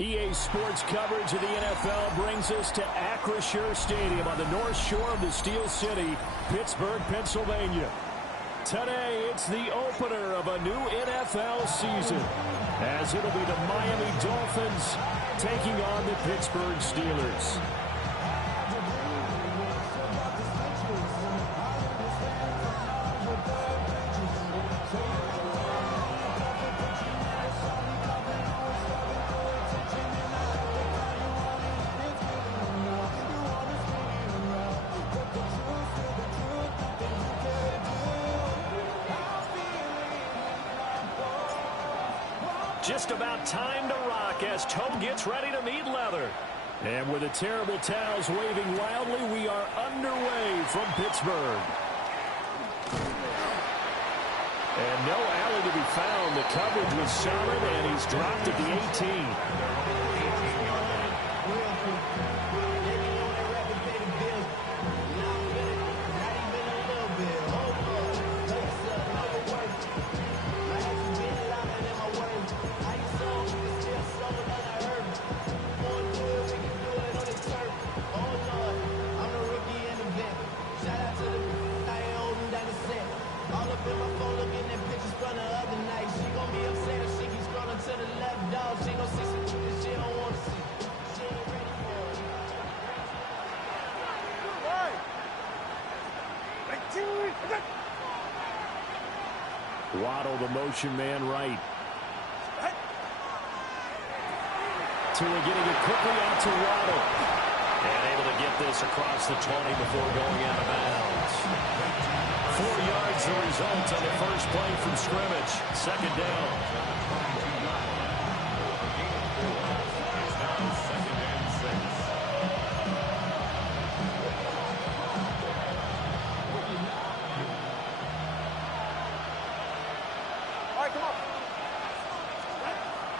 EA Sports coverage of the NFL brings us to Acrisure Stadium on the north shore of the Steel City, Pittsburgh, Pennsylvania. Today, it's the opener of a new NFL season, as it'll be the Miami Dolphins taking on the Pittsburgh Steelers. Just about time to rock as toe gets ready to meet leather. And with the terrible towels waving wildly, we are underway from Pittsburgh. And no alley to be found. The coverage was solid, and he's dropped at the 18. Waddle, the motion man, right. Tua getting it quickly out to Waddle. And able to get this across the 20 before going out of bounds. 4 yards the result on the first play from scrimmage. Second down.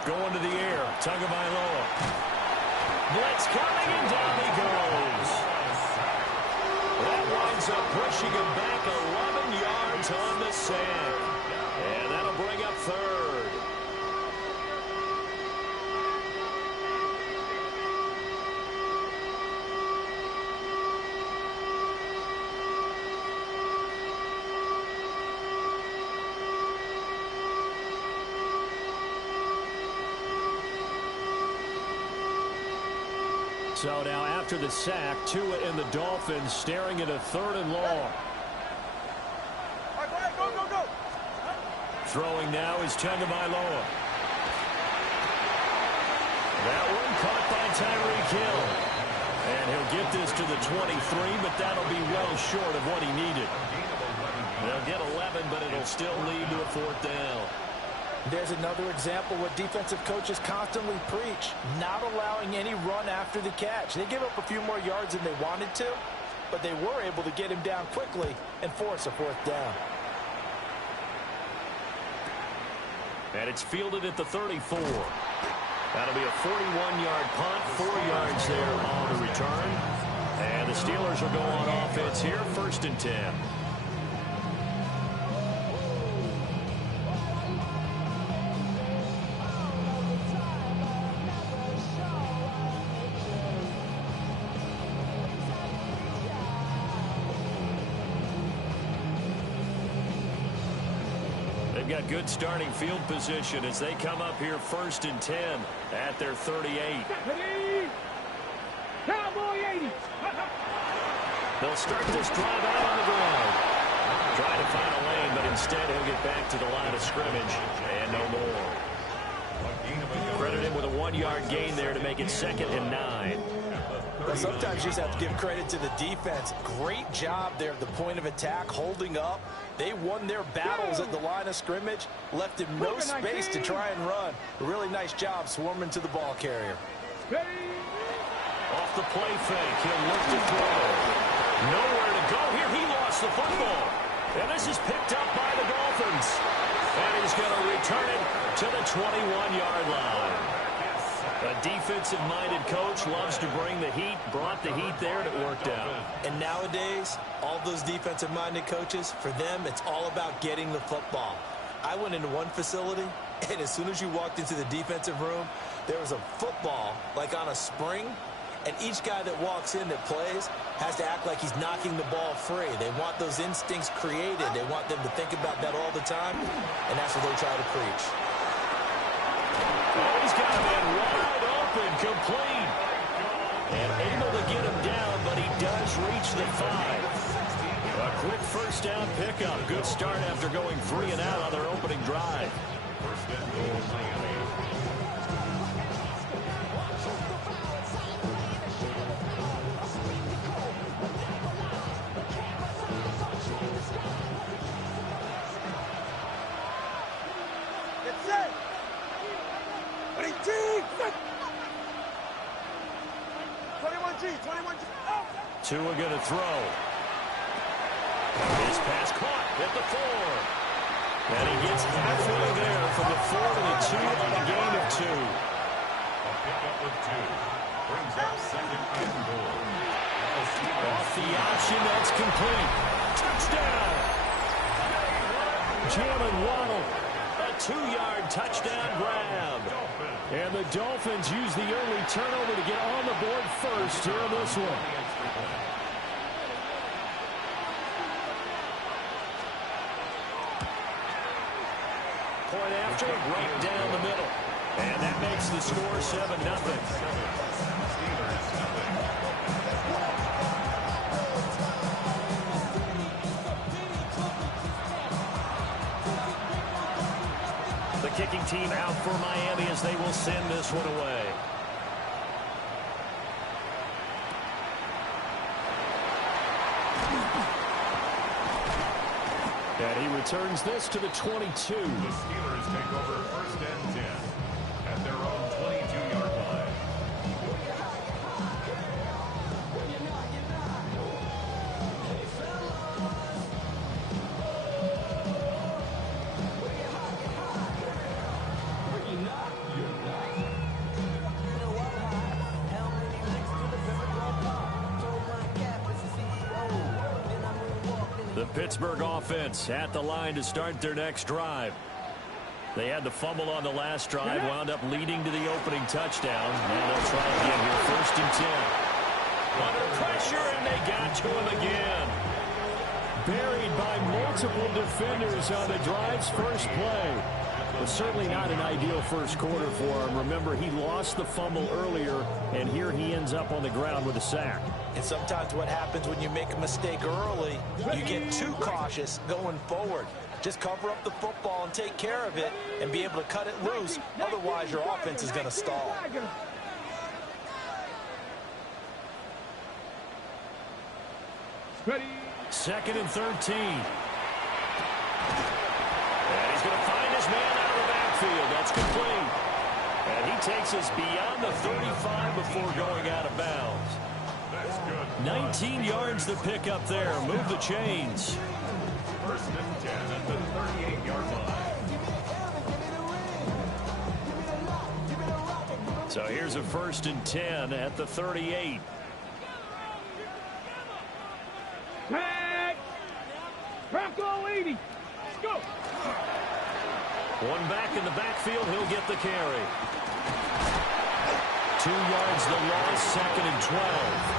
Going to the air, Tagovailoa. Blitz coming, and down he goes. That winds up pushing him back 11 yards on the sack. And that'll bring up third. So now after the sack, Tua and the Dolphins staring at a 3rd and long. Go. Throwing now is Tagovailoa. That one caught by Tyreek Hill. And he'll get this to the 23, but that'll be well short of what he needed. They'll get 11, but it'll still lead to a 4th down. There's another example what defensive coaches constantly preach, not allowing any run after the catch. They gave up a few more yards than they wanted to, but they were able to get him down quickly and force a 4th down. And it's fielded at the 34. That'll be a 41-yard punt, 4 yards there on the return. And the Steelers will go on offense here, 1st and 10. Got good starting field position as they come up here 1st and 10 at their 38. Cowboy 80. They'll start this drive out on the ground. Trying to find a lane, but instead he'll get back to the line of scrimmage and no more. Credit him with a 1-yard gain there to make it 2nd and 9. Well, sometimes you just have to give credit to the defense. Great job there at the point of attack, holding up. They won their battles at the line of scrimmage, left him no space to try and run. A really nice job swarming to the ball carrier. Off the play fake, he'll look to throw. Nowhere to go here. He lost the football. And this is picked up by the Dolphins. And he's going to return it to the 21-yard line. A defensive-minded coach loves to bring the heat, brought the heat there, and it worked out. And nowadays, all those defensive-minded coaches, for them, it's all about getting the football. I went into one facility, and as soon as you walked into the defensive room, There's a football like on a spring, and each guy that walks in that plays has to act like he's knocking the ball free. They want those instincts created. They want them to think about that all the time, and that's what they try to preach. Oh, he's got a man wide open, complete. And able to get him down, but he does reach the 5. A quick first down pickup. Good start after going 3 and out on their opening drive. First and goal, Miami. Get set. 21G, 21G. Oh. Tua going to throw. His pass caught at the 4. And he gets halfway there from the 4 to the 2 on a gain of 2. A pickup of 2. Brings up second and goal. Off the option, that's complete. Touchdown! Jalen Waddle, a 2-yard touchdown grab. And the Dolphins use the early turnover to get on the board first here in this one. Point after, right down the middle. And that makes the score 7-0. The kicking team out for Miami as they will send this one away. And he returns this to the 22. The Steelers take over first and 10 at their own 22-yard line. The Pittsburgh offense at the line to start their next drive. They had the fumble on the last drive, wound up leading to the opening touchdown. Now they'll try again here, first and 10. Under pressure, and they got to him again. Buried by multiple defenders on the drive's first play. But certainly not an ideal first quarter for him. Remember, he lost the fumble earlier, and here he ends up on the ground with a sack. And sometimes what happens when you make a mistake early, you get too cautious going forward. Just cover up the football and take care of it and be able to cut it loose. Otherwise, your offense is going to stall. Ready. Second and 13. And he's going to find his man out of the backfield. That's complete. And he takes us beyond the 35 before going out of bounds. That's good. 19 yards to pick up there. Move the chains. First and 10 at the 38-yard line. So here's a first and 10 at the 38. Tag. Bronco 80. Let's go. One back in the backfield. He'll get the carry. 2 yards the loss, second and 12.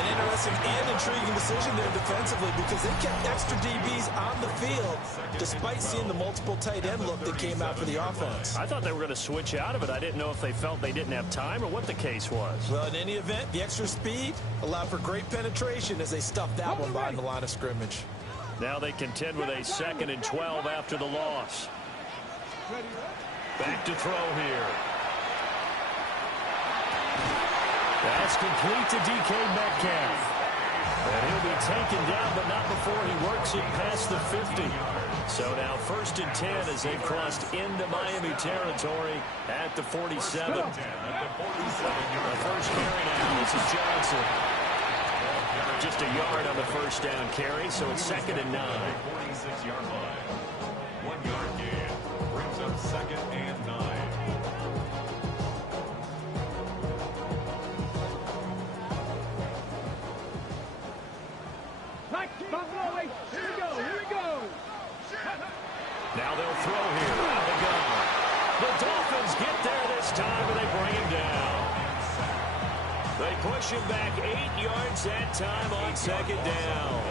An interesting and intriguing decision there defensively because they kept extra DBs on the field despite seeing the multiple tight end look that came out for the offense. I thought they were going to switch out of it. I didn't know if they felt they didn't have time or what the case was. Well, in any event, the extra speed allowed for great penetration as they stuffed that one behind the line of scrimmage. Now they contend with a second and 12 after the loss. Back to throw here. That's complete to DK Metcalf. And he'll be taken down, but not before he works it past the 50. So now first and 10 as they've crossed into Miami territory at the 47. The first carry now. This is Johnson. Just a yard on the first down carry, so it's second and 9. 46-yard line. 1 yard gain. Brings up second and 9. Here we go. Here we go. Now they'll throw here out of the gun. The Dolphins get there this this time, and they bring him down. They push him back 8 yards that time on second down.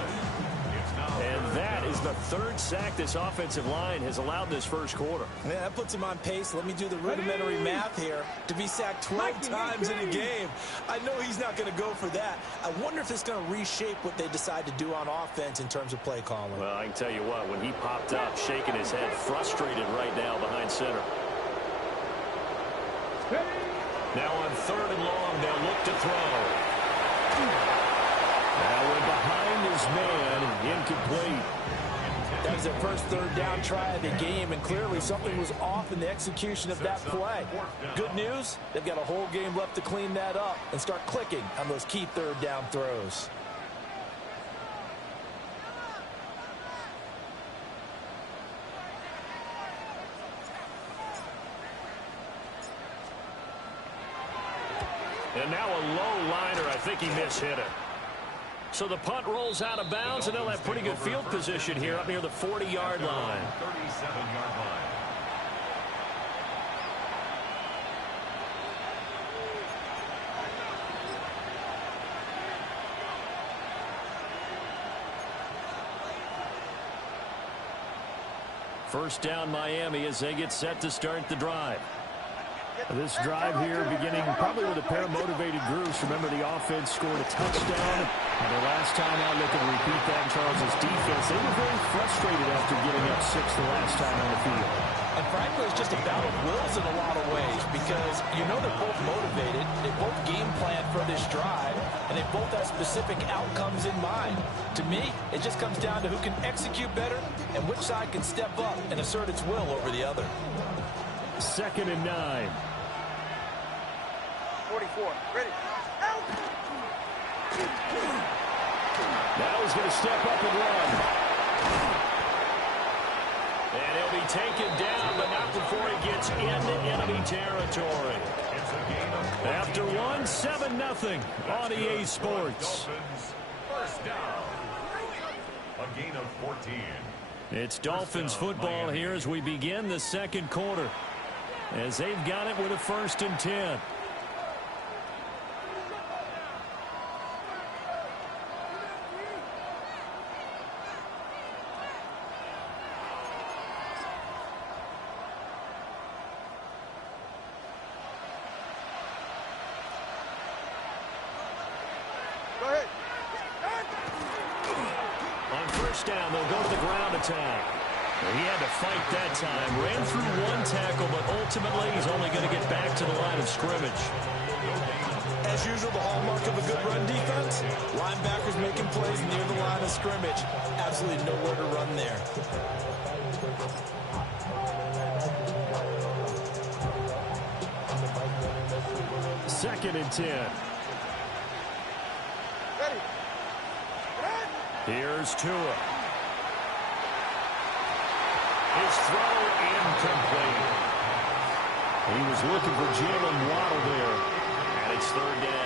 And that is the third sack this offensive line has allowed this first quarter. Yeah, that puts him on pace. Let me do the rudimentary math here. To be sacked 12 times in a game. I know he's not going to go for that. I wonder if it's going to reshape what they decide to do on offense in terms of play calling. Well, I can tell you what, when he popped up, shaking his head, frustrated right now behind center. Now on 3rd and long, they'll look to throw. Now we're behind his man, incomplete. That was their first 3rd down try of the game, and clearly something was off in the execution of that play. Good news, they've got a whole game left to clean that up and start clicking on those key 3rd down throws. And now a low liner. I think he mishit it. So the punt rolls out of bounds, and they'll have pretty good field position here up near the 40-yard line. 37-yard line. First down Miami as they get set to start the drive. This drive here beginning probably with a pair of motivated groups. Remember, the offense scored a touchdown. And the last time out, looking to repeat that in Charles' defense. They were very frustrated after getting up 6 the last time on the field. And frankly, it's just a battle of wills in a lot of ways because you know they're both motivated. They both game plan for this drive, and they both have specific outcomes in mind. To me, it just comes down to who can execute better and which side can step up and assert its will over the other. 2nd and 9. 44. Ready. Now he's going to step up and run. And he'll be taken down, but not before he gets into enemy territory. After one, 7-0 on EA Sports. First down. A gain of 14. It's Dolphins football here as we begin the second quarter. As they've got it with a 1st and 10. Go ahead. On 1st down, they'll go to the ground attack. He had to fight that time. Ran through one tackle, but ultimately he's only going to get back to the line of scrimmage. As usual, the hallmark of a good run defense, linebackers making plays near the line of scrimmage. Absolutely nowhere to run there. Second and 10. Ready. Here's Tua. His throw incomplete. He was looking for Jalen Waddle there. And it's 3rd down.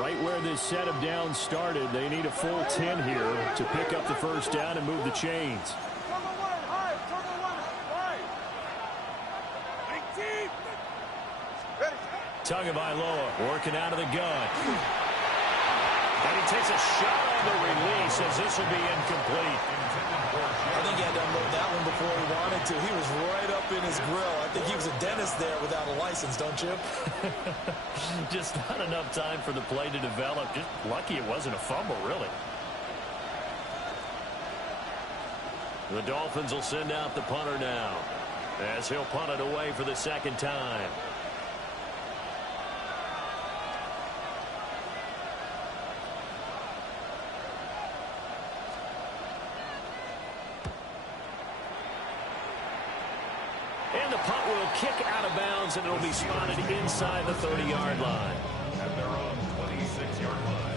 Right where this set of downs started, they need a full 10 here to pick up the 1st down and move the chains. Turbo 1, high. Turbo 1, high. 19. Ready. Tagovailoa working out of the gun. And he takes a shot on the release as this will be incomplete. I think he had to unload that one before he wanted to. He was right up in his grill. I think he was a dentist there without a license, don't you? Just not enough time for the play to develop. Just lucky it wasn't a fumble, really. The Dolphins will send out the punter now as he'll punt it away for the 2nd time. And the punt will kick out of bounds, and it'll be spotted inside the 30-yard line. At their own 26-yard line.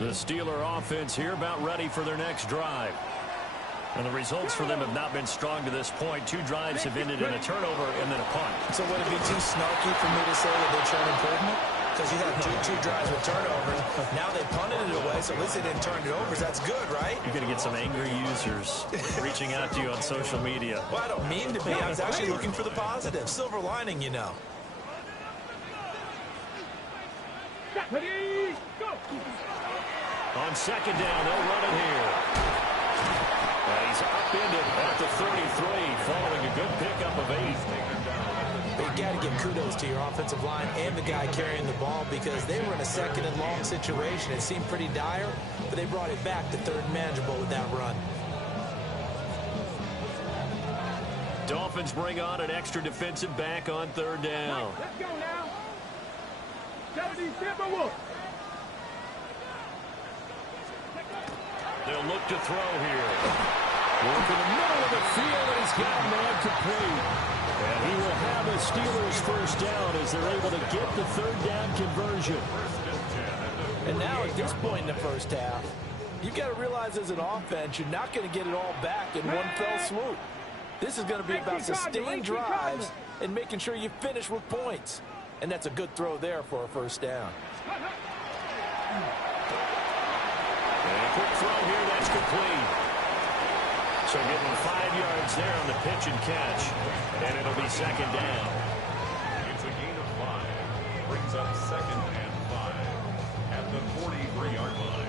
The Steeler offense here about ready for their next drive. And the results for them have not been strong to this point. 2 drives have ended in a turnover and then a punt. So would it be too snarky for me to say that they're showing improvement? Because you had two drives with turnovers. Now they punted it away, so at least they didn't turn it over. That's good, right? You're going to get some angry users reaching out to you on social media. Well, I don't mean to be. I was actually looking for the positive. Silver lining, you know. Ready, go! On second down, they'll run it here. He's upended at the 33 following a good pickup of 8. But you got to give kudos to your offensive line and the guy carrying the ball because they were in a second and long situation. It seemed pretty dire, but they brought it back to third manageable with that run. Dolphins bring on an extra defensive back on third down. Let's go now. 70, step away. They'll look to throw here. Work in the middle of the field, and he's got a man complete. And he will have a Steelers first down as they're able to get the third down conversion. And now at this point in the first half, you've got to realize as an offense, you're not going to get it all back in one fell swoop. This is going to be about sustained drives and making sure you finish with points. And that's a good throw there for a first down. And a quick throw here, that's complete. So getting 5 yards there on the pitch and catch, and it'll be second down. It's a gain of 5. Brings up second and 5 at the 43-yard line.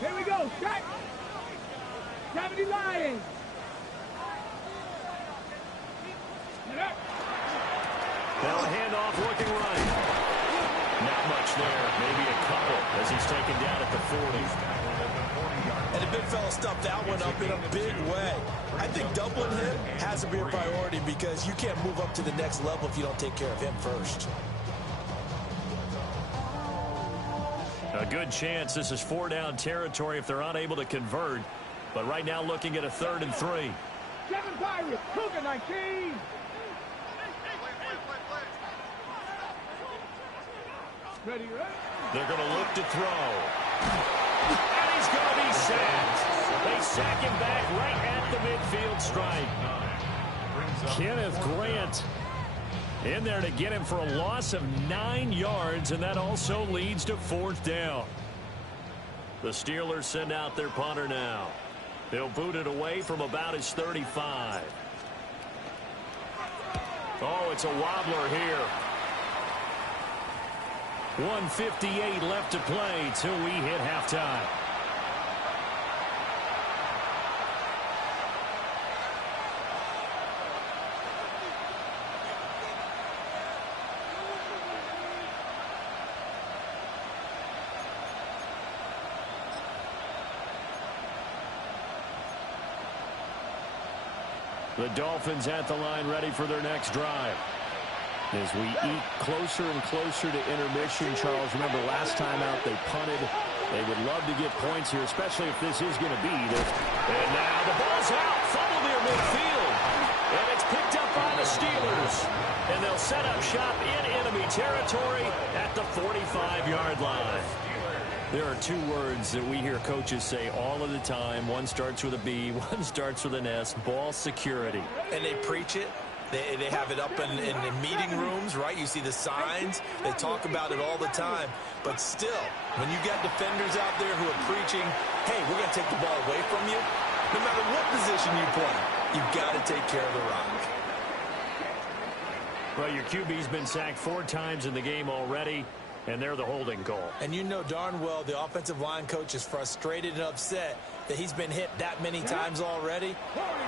Here we go, shot. 70 Lions. Now a handoff looking right. Not much there. Maybe a couple as he's taken down at the 40. And the big fella stuffed that one up in a big way. I think doubling him has to be a priority because you can't move up to the next level if you don't take care of him first. A good chance this is 4-down territory if they're unable to convert. But right now looking at a 3rd and 3. 7 Pirates, Cougar 19. Ready, ready. They're going to look to throw. And he's going to be sacked. They sack him back right at the midfield stripe. Kenneth Grant in there to get him for a loss of 9 yards, and that also leads to 4th down. The Steelers send out their punter now. They'll boot it away from about his 35. Oh, it's a wobbler here. 1:58 left to play till we hit halftime. The Dolphins at the line ready for their next drive. As we eat closer and closer to intermission, Charles, remember last time out they punted. They would love to get points here, especially if this is going to be the... And now the ball's out, fumble near midfield. And it's picked up by the Steelers. And they'll set up shop in enemy territory at the 45-yard line. There are 2 words that we hear coaches say all of the time. One starts with a B, one starts with an S, ball security. And they preach it. They have it up in meeting rooms, right? You see the signs. They talk about it all the time. But still, when you got defenders out there who are preaching, hey, we're going to take the ball away from you, no matter what position you play, you've got to take care of the rock. Well, your QB's been sacked 4 times in the game already, and they're the holding call. And you know darn well the offensive line coach is frustrated and upset that he's been hit that many times already.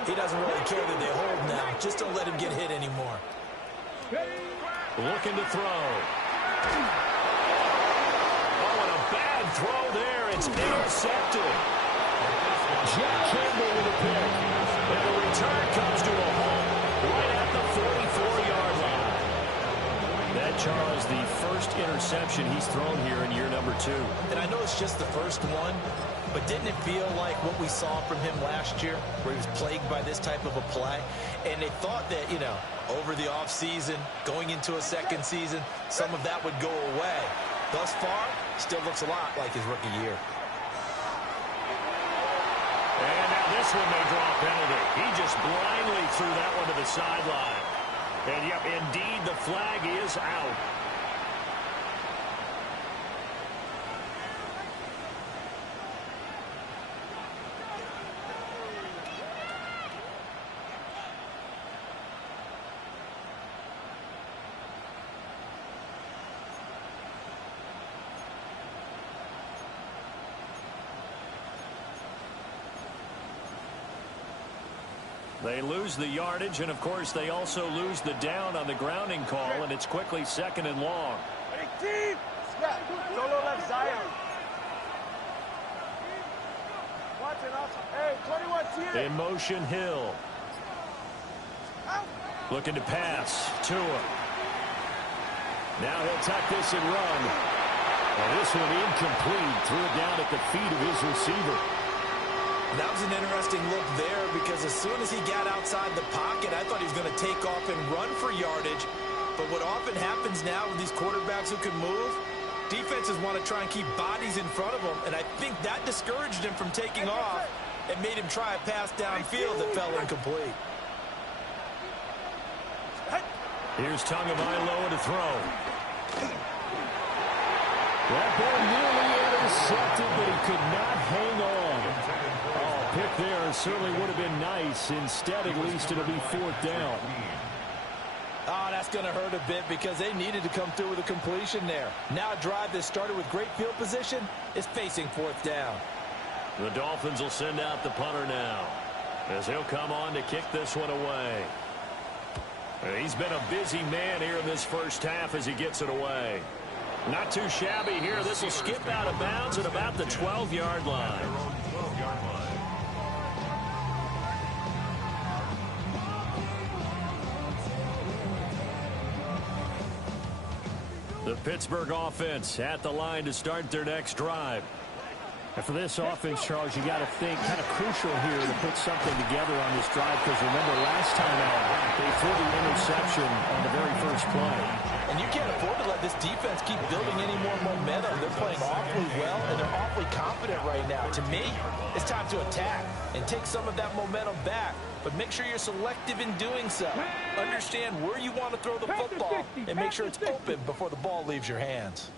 He doesn't really care that they hold now. Just don't let him get hit anymore. Looking to throw. Oh, and a bad throw there. It's intercepted. Jack Campbell with a pick. And the return comes to a halt right at the 44-yard line. That that, Charles, the first interception he's thrown here in year number 2. And I know it's just the first one, but didn't it feel like what we saw from him last year, where he was plagued by this type of a play? And they thought that, you know, over the offseason, going into a second season, some of that would go away. Thus far, still looks a lot like his rookie year. And now this one may draw a penalty. He just blindly threw that one to the sideline. And, yep, indeed, the flag is out. They lose the yardage, and, of course, they also lose the down on the grounding call, and it's quickly 2nd and long. Ready, team! Snap. Solo left Zion. Watch it, also. Hey, 21, see it. In motion, Hill. Out. Looking to pass. Tua. Now he'll tuck this and run. And this one incomplete. Threw it down at the feet of his receiver. That was an interesting look there, because as soon as he got outside the pocket, I thought he was going to take off and run for yardage. But what often happens now with these quarterbacks who can move, defenses want to try and keep bodies in front of them, and I think that discouraged him from taking off and made him try a pass downfield that fell incomplete. Here's Tagovailoa to throw. That ball nearly intercepted, but he could not hang on. Pick there certainly would have been nice. Instead, at least, it'll be 4th down. Oh, that's going to hurt a bit, because they needed to come through with a completion there. Now a drive that started with great field position is facing 4th down. The Dolphins will send out the punter now, as he'll come on to kick this one away. He's been a busy man here in this first half as he gets it away. Not too shabby here. This will skip out of bounds at about the 12-yard line. The Pittsburgh offense at the line to start their next drive. And for this offense, Charles, you got to think kind of crucial here to put something together on this drive, because remember last time out they threw the interception on the very first play. And you can't afford to let this defense keep building any more momentum. They're playing awfully well, and they're awfully confident right now. To me, it's time to attack and take some of that momentum back. But make sure you're selective in doing so. Understand where you want to throw the football and make sure it's open before the ball leaves your hands.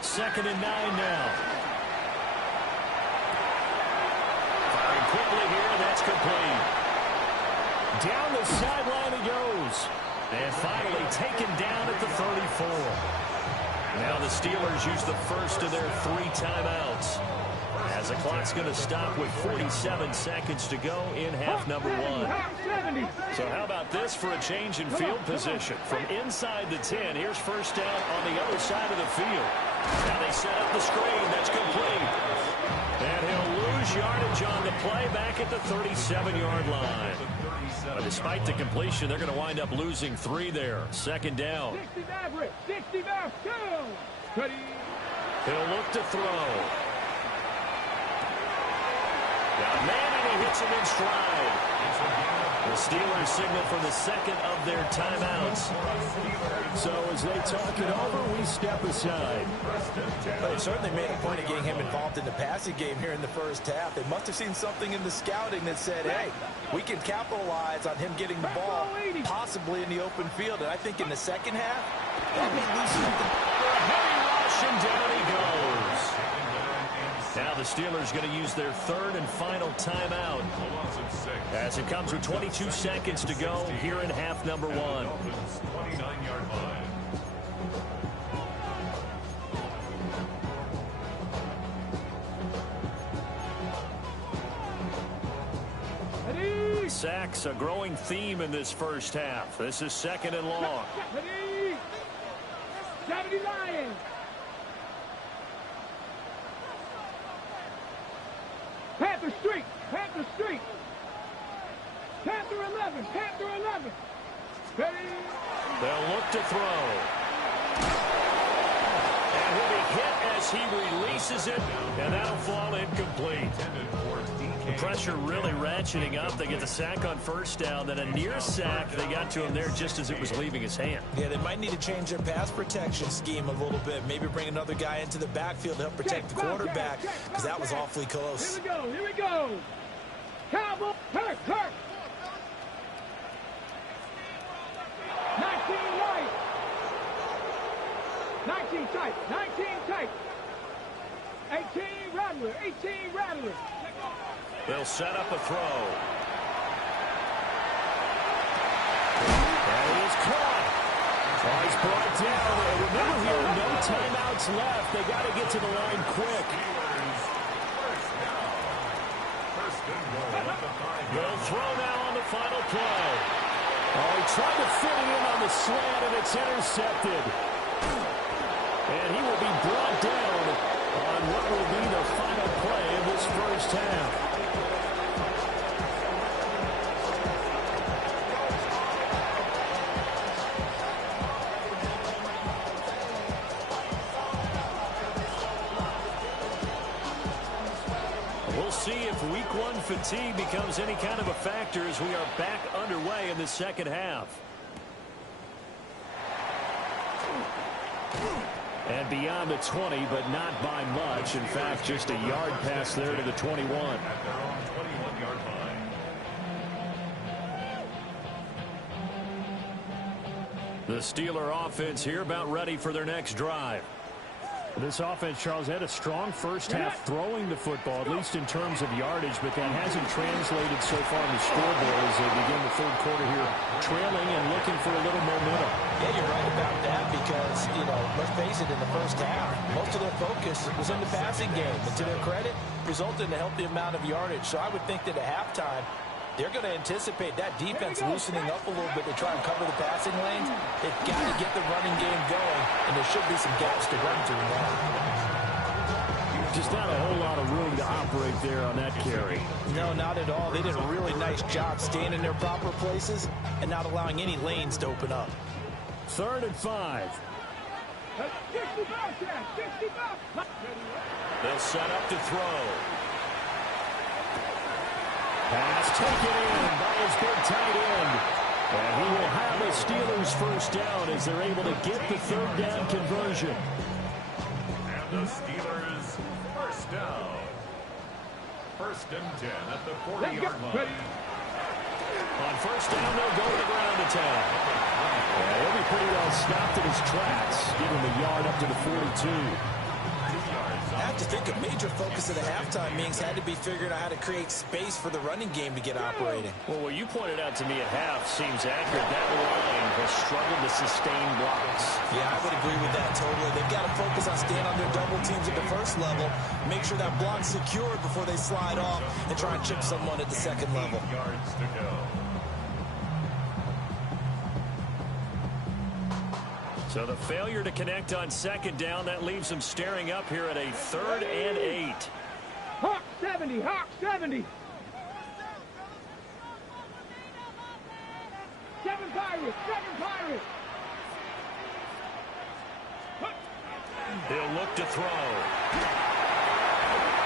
2nd and 9 now. Firing quickly here. That's complete. Down the sideline he goes. And finally taken down at the 34. Now the Steelers use the first of their 3 timeouts, as the clock's going to stop with 47 seconds to go in half number 1. So how about this for a change in field position? From inside the 10, here's first down on the other side of the field. Now they set up the screen. That's complete. And he'll lose yardage on the play back at the 37-yard line. But despite the completion, they're going to wind up losing 3 there. 2nd down. 60 average. 60 back. He'll look to throw. Got a man, and he hits him in stride. The Steelers signal for the second of their timeouts. So as they talk it over, we step aside. But it certainly made a point of getting him involved in the passing game here in the first half. They must have seen something in the scouting that said, hey, we can capitalize on him getting the ball possibly in the open field. And I think in the second half, that may loosen up a heavy rush, and down he goes. Now the Steelers going to use their 3rd and final timeout, as it comes with 22 seconds to go here in half number 1. 29-yard line. Sacks, a growing theme in this first half. This is 2nd and long. 70 Lions. Panther Street. Panther Street. Panther 11. Panther 11. They'll look to throw. And he'll be hit as he releases it, and that'll fall incomplete. The pressure really ratcheting up. They get the sack on first down, then a near sack. They got to him there just as it was leaving his hand. Yeah, they might need to change their pass protection scheme a little bit. Maybe bring another guy into the backfield to help protect the quarterback, because that was awfully close. Here we go, here we go. Cowboy, Kirk. 19 right. 19 tight, 19 tight. 18 Rattler, 18 Rattler. They'll set up a throw. And he is caught. Oh, he's brought down. Remember here, no timeouts left. They got to get to the line quick. They'll throw now on the final play. Oh, he tried to fit it in on the slant, and it's intercepted. And he will be brought down on what will be the final play of this first half. We'll see if week one fatigue becomes any kind of a factor as we are back underway in the second half. And beyond the 20, but not by much. In fact, just a yard pass there to the 21. At their own 21-yard line. The Steeler offense here about ready for their next drive. This offense, Charles, had a strong first half throwing the football, at least in terms of yardage, but that hasn't translated so far in the scoreboard as they begin the third quarter here, trailing and looking for a little momentum. Yeah, you're right about that because, let's face it, in the first half, most of their focus was in the passing game. And to their credit, resulted in a healthy amount of yardage. So I would think that at halftime, they're going to anticipate that defense loosening up a little bit to try and cover the passing lanes. They've got to get the running game going, and there should be some gaps to run through now. Just not a whole lot of room to operate there on that carry. No, not at all. They did a really nice job staying in their proper places and not allowing any lanes to open up. 3rd and 5. They'll set up to throw. Pass taken in by his big tight end. And he will have the Steelers first down as they're able to get the third down conversion. And the Steelers first down. 1st and 10 at the 40-yard line. On first down, they'll go to the ground attack. And he'll be pretty well stopped in his tracks, giving him a yard up to the 42. I have to think a major focus of the halftime meetings had to be figuring out how to create space for the running game to get operating. Well, what you pointed out to me at half seems accurate. That line has struggled to sustain blocks. Yeah, I would agree with that totally. They've got to focus on staying on their double teams at the first level, make sure that block's secured before they slide off and try and chip someone at the second level. Yards to go. So the failure to connect on second down, that leaves them staring up here at a 3rd and 8. Hawk 70, Hawk 70. 7 Pirates, 7 Pirates. They'll look to throw.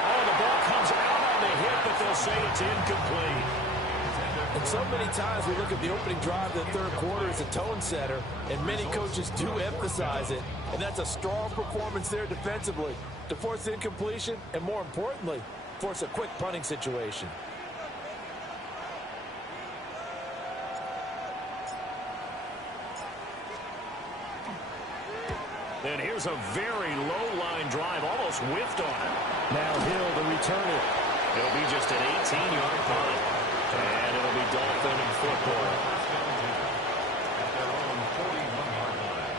Oh, the ball comes out on the hit, but they'll say it's incomplete. And so many times we look at the opening drive of the third quarter as a tone setter, and many coaches do emphasize it. And that's a strong performance there defensively to force incompletion and, more importantly, force a quick punting situation. And here's a very low-line drive, almost whiffed on it. Now Hill to return it. It'll be just an 18-yard punt. And it'll be Dolphin football. At their own 41-yard line.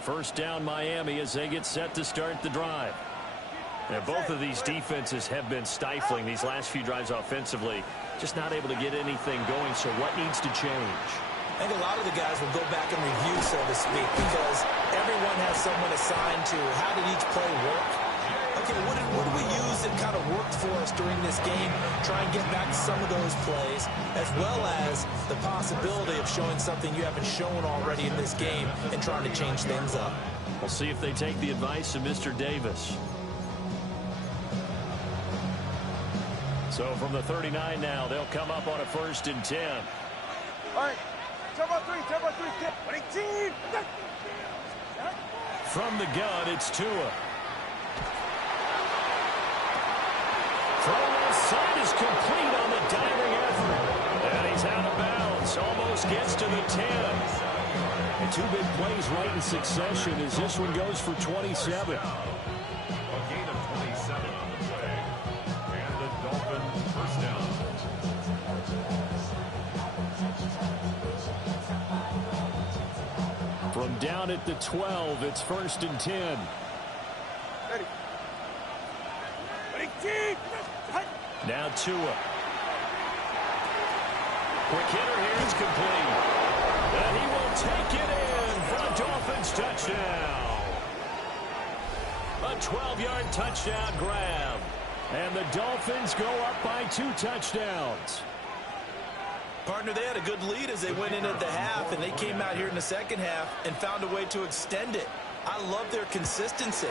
First down Miami as they get set to start the drive. Now, both of these defenses have been stifling these last few drives offensively. Just not able to get anything going, so what needs to change? I think a lot of the guys will go back and review, so to speak, because everyone has someone assigned to how did each play work. Okay, what did we use that kind of worked for us during this game? Try and get back to some of those plays, as well as the possibility of showing something you haven't shown already in this game and trying to change things up. We'll see if they take the advice of Mr. Davis. So from the 39 now, they'll come up on a 1st and 10. All right. Tempo 3, 10. From the gun, it's Tua. Throw left side is complete on the diving effort. And he's out of bounds. Almost gets to the 10. And 2 big plays right in succession as this one goes for 27. A gain of 27 on the play. And the Dolphins first down. From down at the 12, it's 1st and 10. Ready. Now Tua. Quick hitter here, it's complete. And he will take it in for a Dolphins touchdown. A 12-yard touchdown grab. And the Dolphins go up by 2 touchdowns. Partner, they had a good lead as they went in at the half, and they came out here in the second half and found a way to extend it. I love their consistency.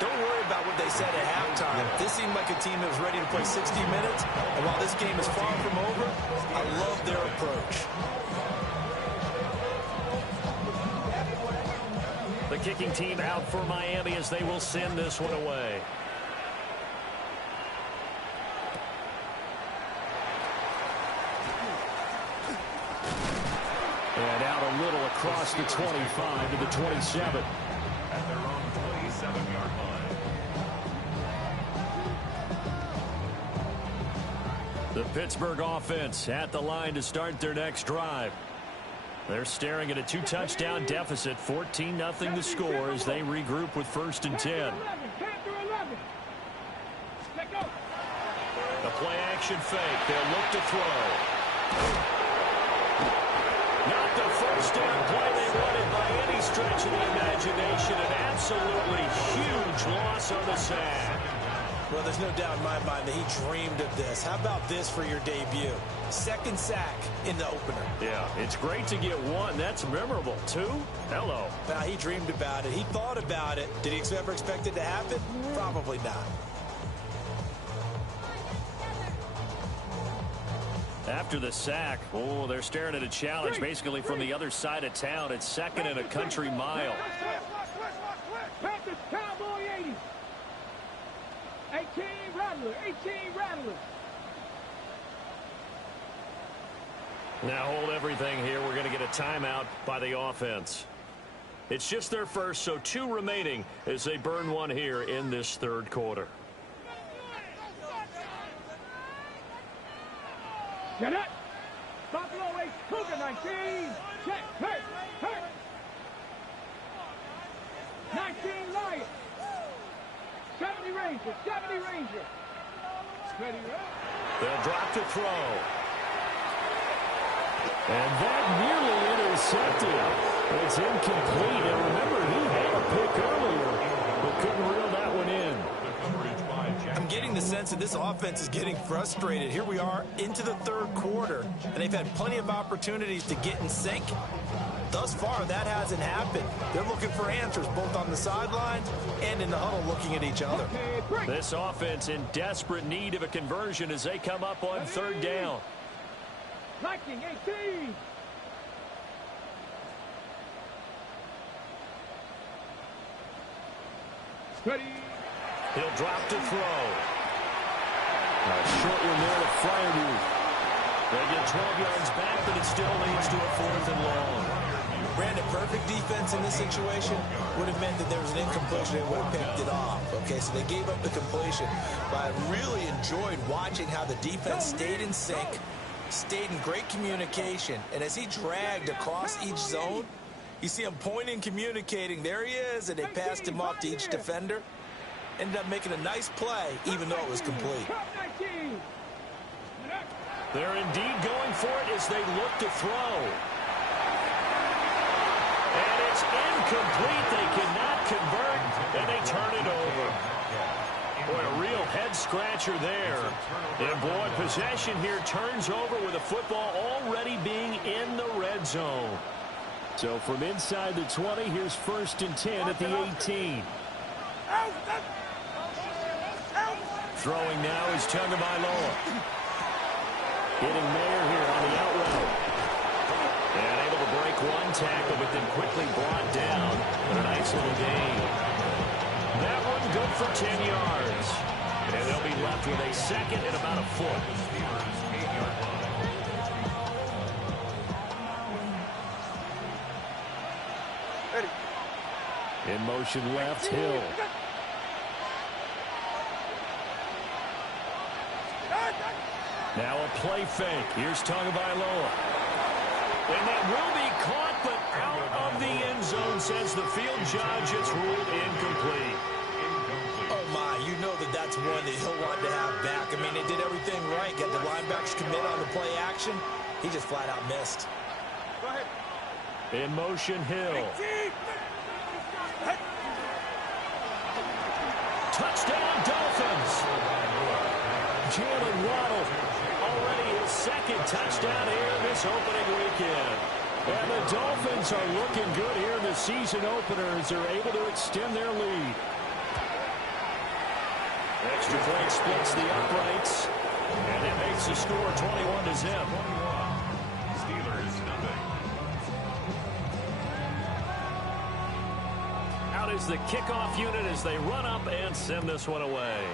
Don't worry about what they said at halftime. This seemed like a team that was ready to play 60 minutes, and while this game is far from over, I love their approach. The kicking team out for Miami as they will send this one away. And out a little across the 25 to the 27. At their own 27-yard line. The Pittsburgh offense at the line to start their next drive. They're staring at a 2-touchdown deficit, 14-0 the score as they regroup with 1st and 10. The play action fake. They'll look to throw. Not the first down play they wanted by any stretch of the imagination. An absolutely huge loss on the sack. Well, there's no doubt in my mind that he dreamed of this. How about this for your debut? 2nd sack in the opener. Yeah, it's great to get 1. That's memorable. 2? Hello. Now, he dreamed about it. He thought about it. Did he ever expect it to happen? Probably not. After the sack, oh, they're staring at a challenge basically from the other side of town. It's 2nd and a country mile. Panthers, Cowboy 80. 18 Rattler, 18 Rattler. Now hold everything here. We're going to get a timeout by the offense. It's just their first, so 2 remaining as they burn 1 here in this 3rd quarter. Get it. Buffalo 8, Cougar 19. Check, hurt, hurt. 19 Lions. 70 Rangers, 70 Rangers. Ready, right? They'll drop to throw. And that nearly intercepted. It's incomplete. And remember, he had a pick earlier, but couldn't reel that one in. I'm getting the sense that this offense is getting frustrated. Here we are into the 3rd quarter, and they've had plenty of opportunities to get in sync. Thus far, that hasn't happened. They're looking for answers both on the sidelines and in the huddle looking at each other. This offense in desperate need of a conversion as they come up on 3rd down. Liking 18. Ready. He'll drop to throw. A short one there to Fryermuth. They get 12 yards back, but it still leads to a 4th and long. Brandon, perfect defense in this situation would have meant that there was an incompletion and would have picked it off. Okay, so they gave up the completion. But I really enjoyed watching how the defense stayed in sync, stayed in great communication, and as he dragged across each zone, you see him pointing, communicating. There he is, and they passed him off to each defender. Ended up making a nice play, even though it was complete. They're indeed going for it as they look to throw. It's incomplete. They cannot convert, and they turn it over. Boy, a real head-scratcher there. And, boy, possession here turns over with the football already being in the red zone. So from inside the 20, here's 1st and 10 at the 18. Throwing now is Tagovailoa. Hitting Mayer here on the out route. And able to break one tackle, but then quickly brought down. But a nice little gain. That one good for 10 yards. And they'll be left with a 2nd and about a foot. In motion left, Hill. Now a play fake. Here's Tagovailoa. And that will be caught, but out of the end zone, says the field judge. It's ruled incomplete. Oh, my. You know that's one that he'll want to have back. I mean, they did everything right. Got the linebackers commit on the play action. He just flat out missed. Go ahead. In motion, Hill. Touchdown, Dolphins. Jalen Waddle, already his 2nd touchdown here this opening weekend. And the Dolphins are looking good here in the season opener as they're able to extend their lead. Extra point splits the uprights, and it makes the score 21-0. Steelers nothing. Out is the kickoff unit as they run up and send this one away.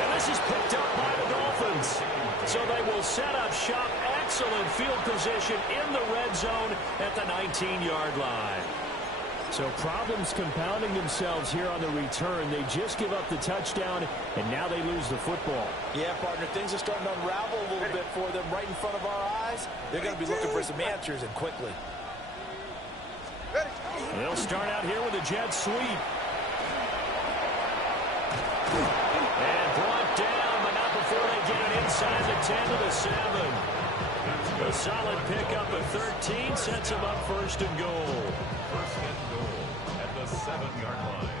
And this is picked up by the Dolphins. So they will set up shop. Excellent field position in the red zone at the 19-yard line. So problems compounding themselves here on the return. They just give up the touchdown, and now they lose the football. Yeah, partner, things are starting to unravel a little bit for them right in front of our eyes. They're going to be looking for some answers, and quickly. They'll start out here with a jet sweep. And brought down, but not before they get it inside the 10 to the 7. A solid pickup at 13 sets them up 1st and goal. 1st and goal at the 7-yard line.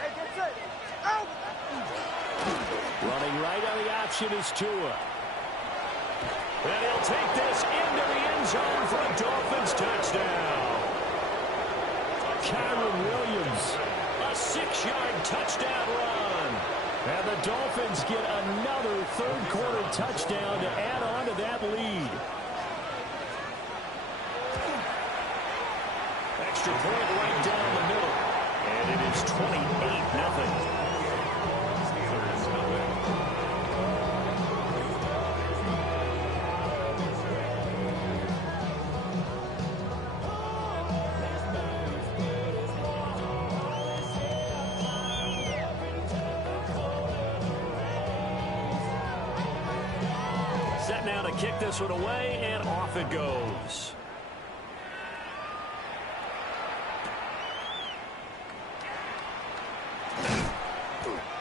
Hey, get set. Out. Running right on the option is Tua. And he'll take this into the end zone for a Dolphins touchdown. Kyron Williams, a 6-yard touchdown run. And the Dolphins get another 3rd-quarter touchdown to add on to that lead. Extra point right down the middle. And it is 28-0. Steelers nothing. Set now to kick this one away, and off it goes.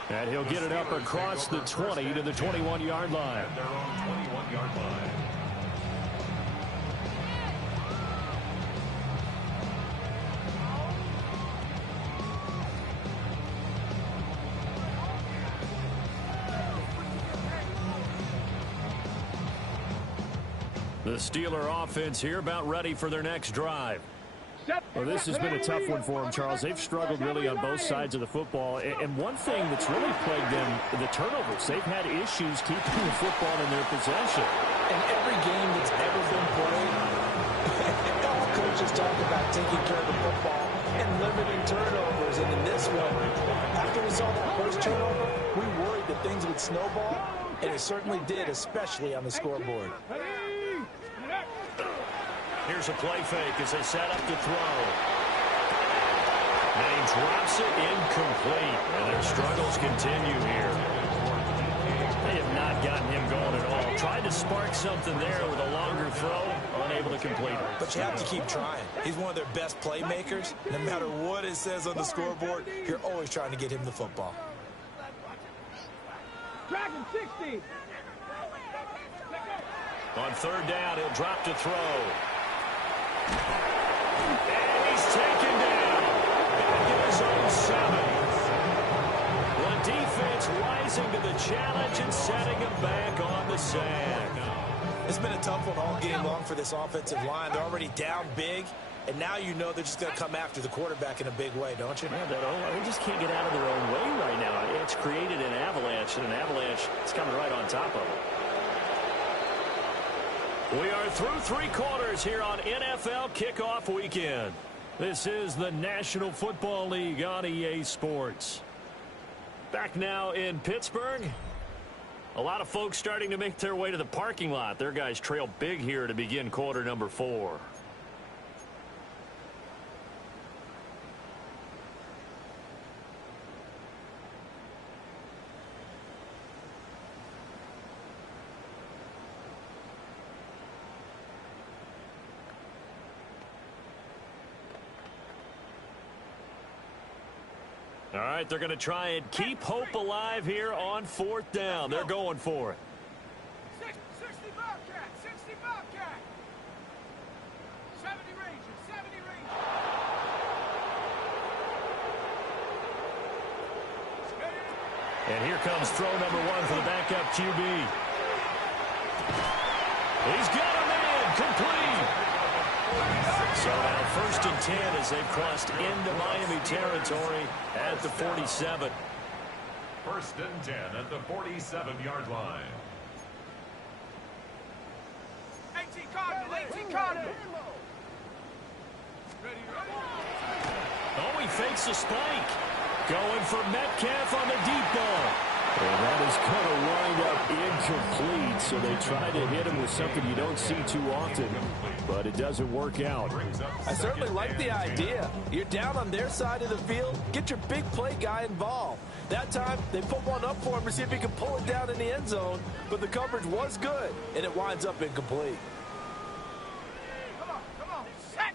And he'll get it up across the 20 to the 21-yard line. At their own 21-yard line. The Steeler offense here about ready for their next drive. Well, this has been a tough one for them, Charles. They've struggled really on both sides of the football. And one thing that's really plagued them, the turnovers. They've had issues keeping the football in their possession. In every game that's ever been played, all coaches talk about taking care of the football and limiting turnovers. And in this one, after we saw that first turnover, we worried that things would snowball, and it certainly did, especially on the scoreboard. Here's a play fake as they set up to throw. And he drops it incomplete. And their struggles continue here. They have not gotten him going at all. Tried to spark something there with a longer throw. unable to complete it. But you have to keep trying. He's one of their best playmakers. No matter what it says on the scoreboard, you're always trying to get him the football. Dragon 60. On third down, he'll drop to throw. And he's taken down. Back in his own 7. The defense rising to the challenge and setting him back on the sack. It's been a tough one all game long for this offensive line. They're already down big, and now you know they're just going to come after the quarterback in a big way, don't you? Yeah, they just can't get out of their own way right now. It's created an avalanche, and an avalanche is coming right on top of it. We are through 3 quarters here on NFL Kickoff Weekend. This is the National Football League on EA Sports. Back now in Pittsburgh. A lot of folks starting to make their way to the parking lot. Their guys trail big here to begin quarter number 4. All right, they're going to try and keep hope alive here on 4th down. They're going for it. 60 Bobcat, 60 Bobcat. 70 Rangers, 70 Rangers. And here comes throw number 1 for the backup QB. He's got a man, complete. So now 1st and 10 as they've crossed into Miami territory at the 47. 1st and 10 at the 47-yard line. 18 Cardinal, 18 Cardinal. Oh, he fakes a spike. Going for Metcalf on the deep ball. And that is going to wind up incomplete, so they try to hit him with something you don't see too often, but it doesn't work out. I certainly like the idea. You're down on their side of the field. Get your big play guy involved. That time, they put one up for him to see if he can pull it down in the end zone, but the coverage was good, and it winds up incomplete. Come on. Set.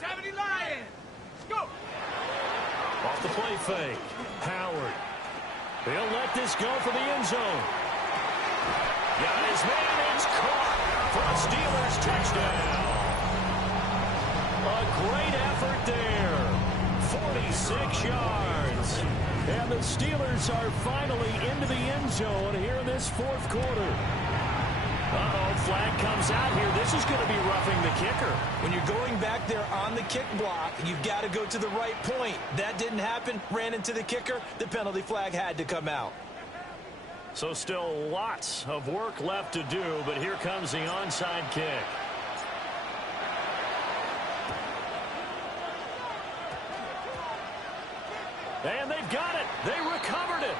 70 Lions. Go. Off the play fake. Howard. He'll let this go for the end zone. Got his man. It's caught for a Steelers touchdown. A great effort there. 46 yards. And the Steelers are finally into the end zone here in this 4th quarter. Uh-oh, flag comes out here. This is going to be roughing the kicker. When you're going back there on the kick block, you've got to go to the right point. That didn't happen. Ran into the kicker. The penalty flag had to come out. So still lots of work left to do, but here comes the onside kick. And they've got it. They recovered it.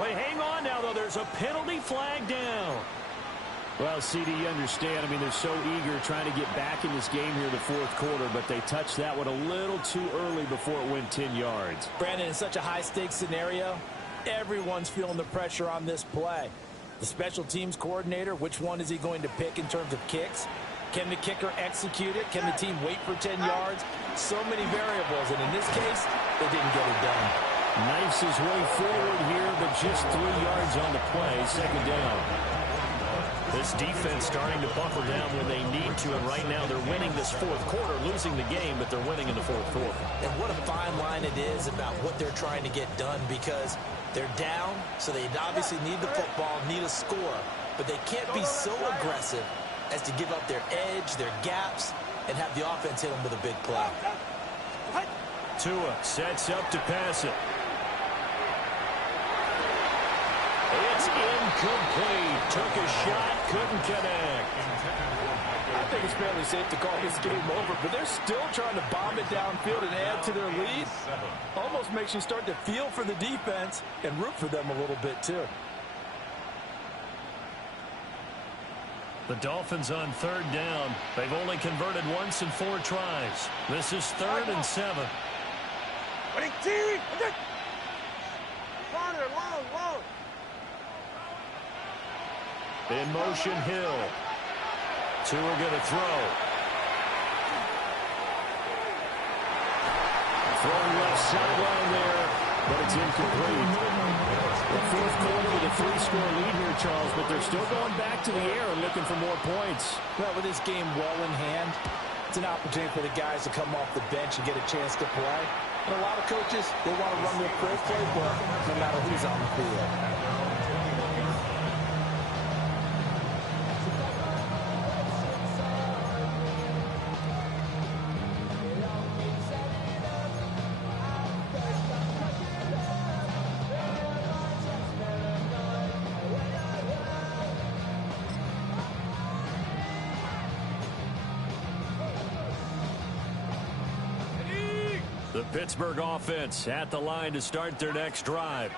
Wait, hang on now, though. There's a penalty flag down. Well, CD, you understand. I mean, they're so eager trying to get back in this game here in the 4th quarter, but they touched that one a little too early before it went 10 yards. Brandon, in such a high-stakes scenario, everyone's feeling the pressure on this play. The special teams coordinator, which one is he going to pick in terms of kicks? Can the kicker execute it? Can the team wait for 10 yards? So many variables, and in this case, they didn't get it done. Knifes his way forward here, but just 3 yards on the play. 2nd down. This defense starting to buckle down when they need to, and right now they're winning this 4th quarter, losing the game, but they're winning in the 4th quarter. And what a fine line it is about what they're trying to get done, because they're down, so they obviously need the football, need a score, but they can't be so aggressive as to give up their edge, their gaps, and have the offense hit them with a big play. Tua sets up to pass it. It's incomplete. Took a shot, couldn't connect. I think it's fairly safe to call this game over, but they're still trying to bomb it downfield and add to their lead. Almost makes you start to feel for the defense and root for them a little bit, too. The Dolphins on 3rd down. They've only converted once in 4 tries. This is 3rd and 7. In motion, Hill. Tua going to throw. Throwing left sideline there, but it's incomplete. The fourth quarter with a 3-score lead here, Charles, but they're still going back to the air and looking for more points. Well, with this game well in hand, it's an opportunity for the guys to come off the bench and get a chance to play. And a lot of coaches, they want to run their full playbook no matter who's on the field. The Pittsburgh offense at the line to start their next drive.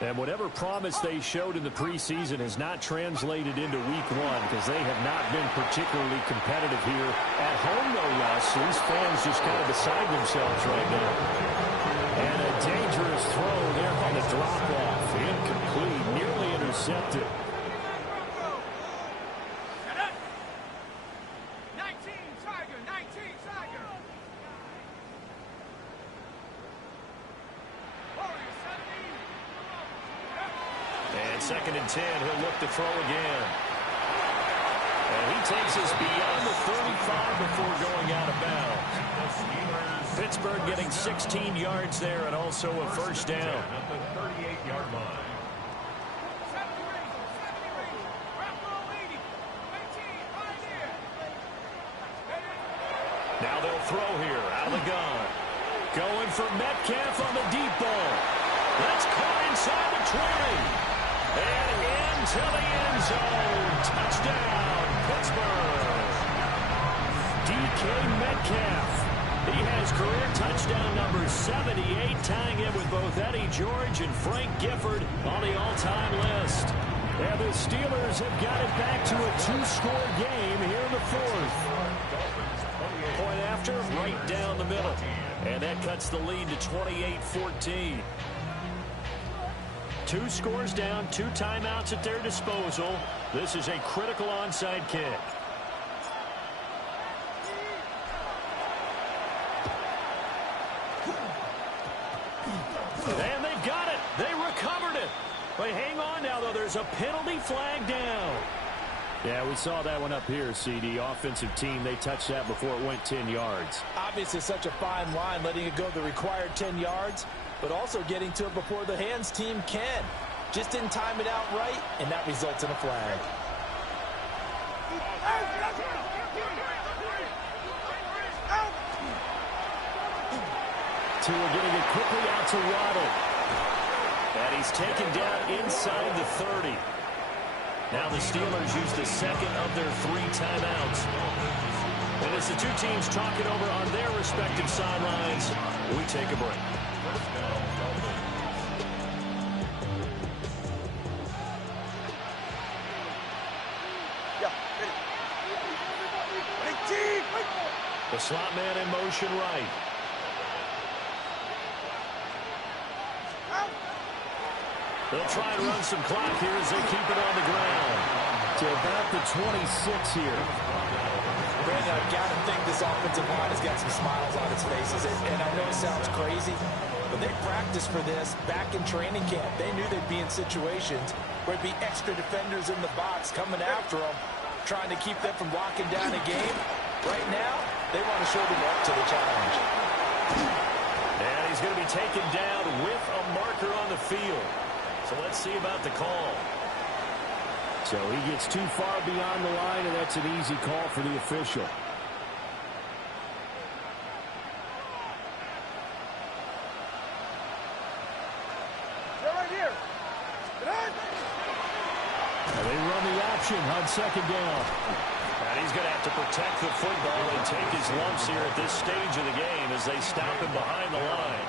And whatever promise they showed in the preseason has not translated into week one because they have not been particularly competitive here at home, no less. So these fans just kind of beside themselves right now. And a dangerous throw there on the drop-off. Incomplete, nearly intercepted. Second and 10, he'll look to throw again. And he takes us beyond the 35 before going out of bounds. Pittsburgh getting 16 yards there and also a first down. At the 38-yard line. Now they'll throw here out of the gun. Going for Metcalf on the deep ball. That's caught inside the 20. And into the end zone. Touchdown, Pittsburgh. DK Metcalf. He has career touchdown number 78, tying it with both Eddie George and Frank Gifford on the all-time list. And the Steelers have got it back to a 2-score game here in the fourth. Point after, right down the middle. And that cuts the lead to 28-14. 2 scores down, 2 timeouts at their disposal. This is a critical onside kick. And they've got it. They recovered it. But hang on now, though. There's a penalty flag down. Yeah, we saw that one up here, CD. Offensive team, they touched that before it went 10 yards. Obviously, such a fine line, letting it go the required 10 yards, but also getting to it before the hands team can. Just didn't time it out right, and that results in a flag. Tua getting it quickly out to Waddle. And he's taken down inside the 30. Now the Steelers use the second of their 3 timeouts. And as the two teams talk it over on their respective sidelines, we take a break. The slot man in motion right. They'll try and run some clock here as they keep it on the ground. To about the 26 here. Brandon, I've got to think this offensive line has got some smiles on its faces. And I know it sounds crazy, but they practiced for this back in training camp. They knew they'd be in situations where it'd be extra defenders in the box coming after them, trying to keep them from locking down a game. Right now, they want to show them up to the challenge. And he's going to be taken down with a marker on the field. So let's see about the call. So he gets too far beyond the line, and that's an easy call for the official. They're right here. And they run the option on second down. And he's going to have to protect the football and take his lumps here at this stage of the game as they stop him behind the line.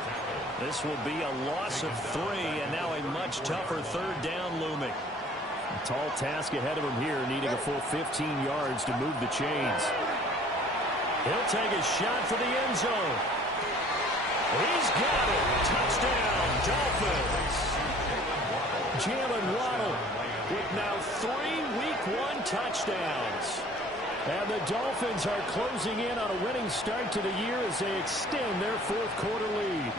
This will be a loss of 3, and now a much tougher third down looming. A tall task ahead of him here, needing a full 15 yards to move the chains. He'll take a shot for the end zone. He's got it. Touchdown, Dolphins. Jalen Waddle with now 3 Week 1 touchdowns. And the Dolphins are closing in on a winning start to the year as they extend their fourth quarter lead.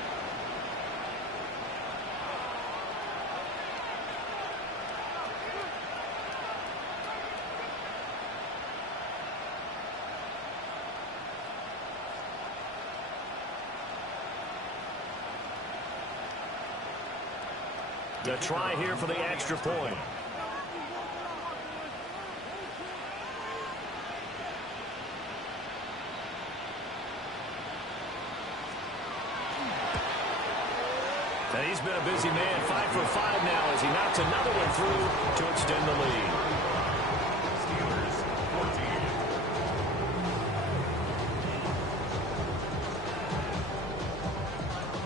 The try here for the extra point. And he's been a busy man, 5 for 5 now as he knocks another one through to extend the lead. Steelers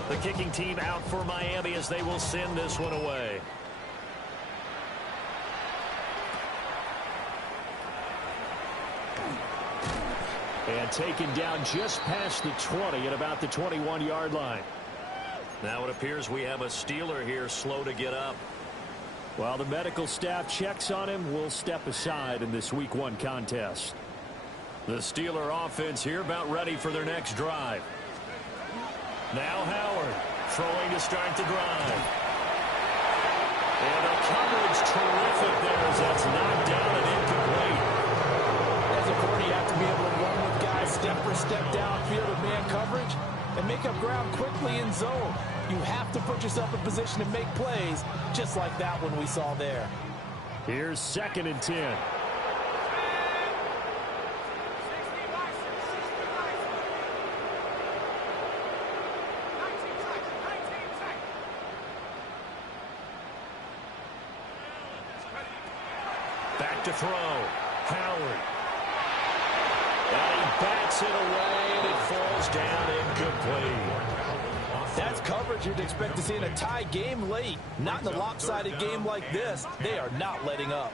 14. The kicking team out for Miami as they will send this one away. And taken down just past the 20 at about the 21-yard line. Now it appears we have a Steeler here slow to get up. While the medical staff checks on him, we'll step aside in this Week 1 contest. The Steeler offense here about ready for their next drive. Now Howard throwing to start the drive. And the coverage terrific there as that's knocked down and incomplete. As a corner, you have to be able to run with guys step for step downfield in man coverage and make up ground quickly in zone. You have to put yourself in position to make plays, just like that one we saw there. Here's 2nd and 10. Back to throw. Howard. And he bats it away, and it falls down incomplete. That's coverage you'd expect to see in a tie game late. Not in a lopsided game like this. They are not letting up.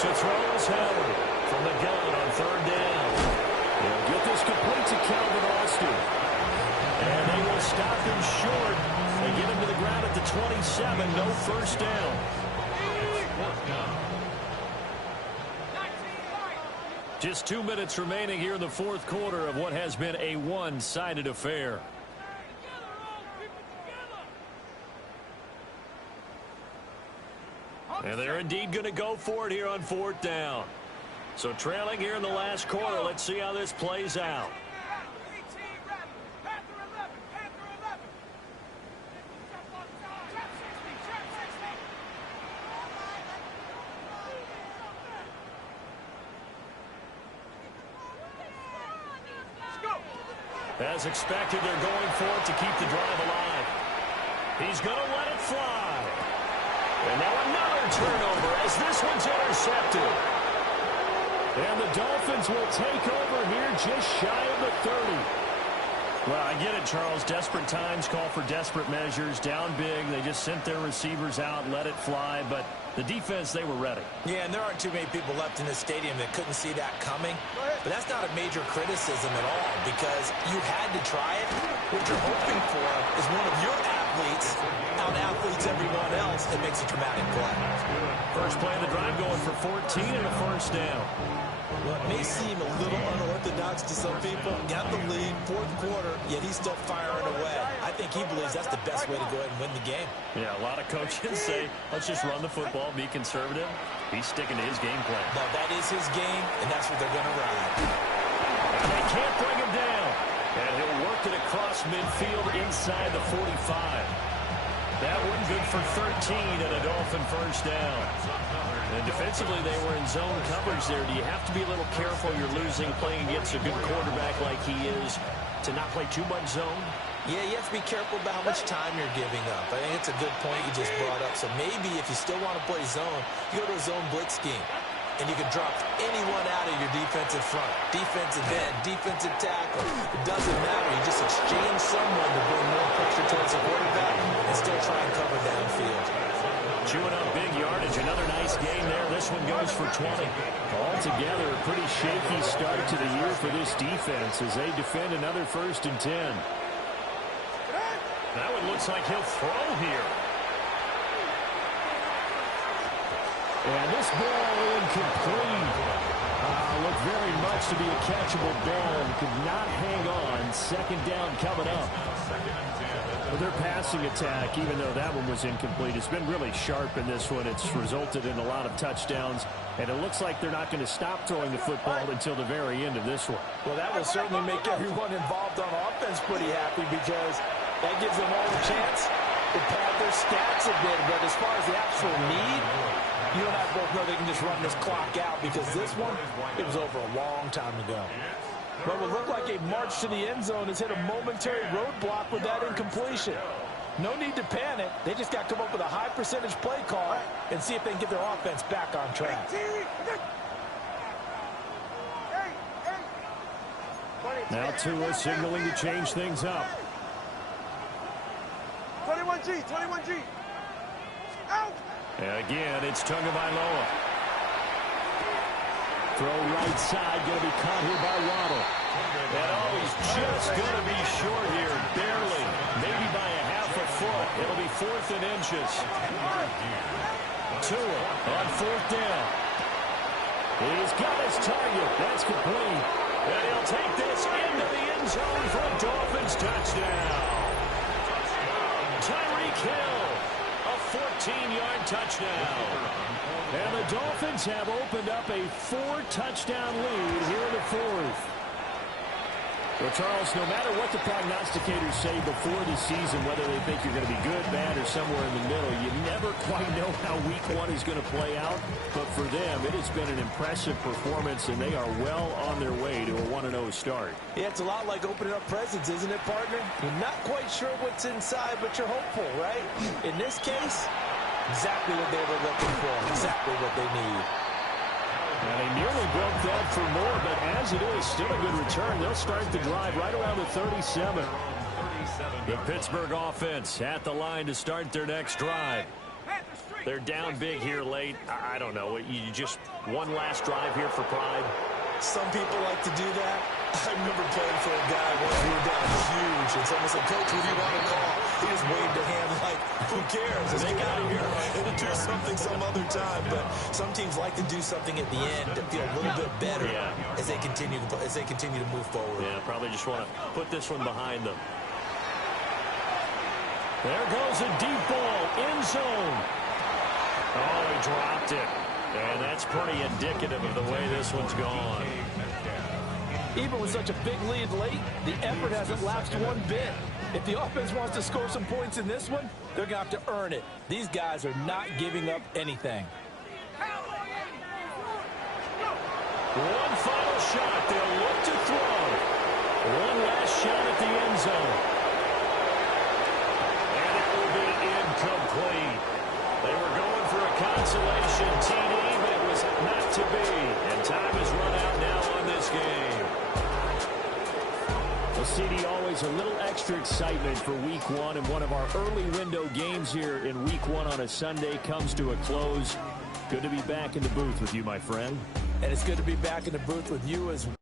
To throw is Howard from the gun on 3rd down. They'll get this complete to Calvin Austin. And they will stop him short. They get him to the ground at the 27. No first down. Just 2 minutes remaining here in the fourth quarter of what has been a one-sided affair. And they're indeed going to go for it here on 4th down. So trailing here in the last quarter, let's see how this plays out. As expected, they're going for it to keep the drive alive. He's going to let it fly. And now another turnover as this one's intercepted. And the Dolphins will take over here just shy of the 30. Well, I get it, Charles. Desperate times call for desperate measures. Down big. They just sent their receivers out, let it fly. But the defense, they were ready. Yeah, and there aren't too many people left in this stadium that couldn't see that coming. But that's not a major criticism at all because you had to try it. What you're hoping for is one of your athletes out-athletes everyone else and makes a dramatic play. First play of the drive going for 14 and a first down. Well, it may seem a little unorthodox to some people. Got the lead, fourth quarter, yet he's still firing away. I think he believes that's the best way to go ahead and win the game. Yeah, a lot of coaches say, let's just run the football, be conservative. He's sticking to his game plan. No, that is his game, and that's what they're going to ride. And they can't bring him down. And he'll work it across midfield inside the 45. That one good for 13 and a Dolphin first down. And defensively, they were in zone coverage there. Do you have to be a little careful? You're losing, playing against a good quarterback like he is, to not play too much zone? Yeah, you have to be careful about how much time you're giving up. I think it's a good point you just brought up. So maybe if you still want to play zone, you go to a zone blitz scheme. And you can drop anyone out of your defensive front. Defensive end, defensive tackle. It doesn't matter. You just exchange someone to bring more pressure towards the quarterback and still try and cover downfield. Chewing up big yardage. Another nice game there. This one goes for 20. Altogether, a pretty shaky start to the year for this defense as they defend another 1st and 10. Now it looks like he'll throw here. And this ball incomplete. Looked very much to be a catchable ball. Could not hang on. Second down coming up. Well, their passing attack, even though that one was incomplete, has been really sharp in this one. It's resulted in a lot of touchdowns, and it looks like they're not going to stop throwing the football until the very end of this one. Well, that will certainly make everyone involved on offense pretty happy because that gives them all a chance to pad their stats a bit. But as far as the actual need, you and I both know they can just run this clock out because this one, it was over a long time ago. What will look like a march to the end zone has hit a momentary roadblock with that incompletion. No need to panic. They just got to come up with a high percentage play call and see if they can get their offense back on track. Now Tua signaling to change things up. 21G, 21G. Out. And again, it's Tagovailoa. Throw right side, going to be caught here by Waddle. And oh, he's just going to be short here, barely, maybe by a half a foot. It'll be 4th and inches. Tua on 4th down. He's got his target. That's complete. And he'll take this into the end zone for a Dolphins touchdown. Tyreek Hill, a 14-yard touchdown. And the Dolphins have opened up a 4-touchdown lead here in the 4th. Well, Charles, no matter what the prognosticators say before the season, whether they think you're going to be good, bad, or somewhere in the middle, you never quite know how week 1 is going to play out. But for them, it has been an impressive performance, and they are well on their way to a 1-0 start. Yeah, it's a lot like opening up presents, isn't it, partner? You're not quite sure what's inside, but you're hopeful, right? In this case, exactly what they were looking for, exactly what they need. And they nearly broke that for more, but as it is, still a good return. They'll start the drive right around the 37. The Pittsburgh offense at the line to start their next drive. They're down big here late. I don't know. You just one last drive here for pride. Some people like to do that. I remember playing for a guy once we were down huge, and someone said, "Coach, what do you want to call?" He just waved a hand like, who cares? Let's get out of here and do something some other time. But some teams like to do something at the end to feel a little bit better as they continue to move forward. Yeah, probably just want to put this one behind them. There goes a deep ball, end zone. Oh, he dropped it. And that's pretty indicative of the way this one's gone. Even with such a big lead late, the effort hasn't lapsed one bit. If the offense wants to score some points in this one, they're going to have to earn it. These guys are not giving up anything. One final shot. They'll look to throw. One last shot at the end zone. And it will be incomplete. They were going for a consolation TD, but it was not to be. And time has run out now on this game. Well, CD, always a little extra excitement for week 1, and one of our early window games here in week 1 on a Sunday comes to a close. Good to be back in the booth with you, my friend. And it's good to be back in the booth with you as well.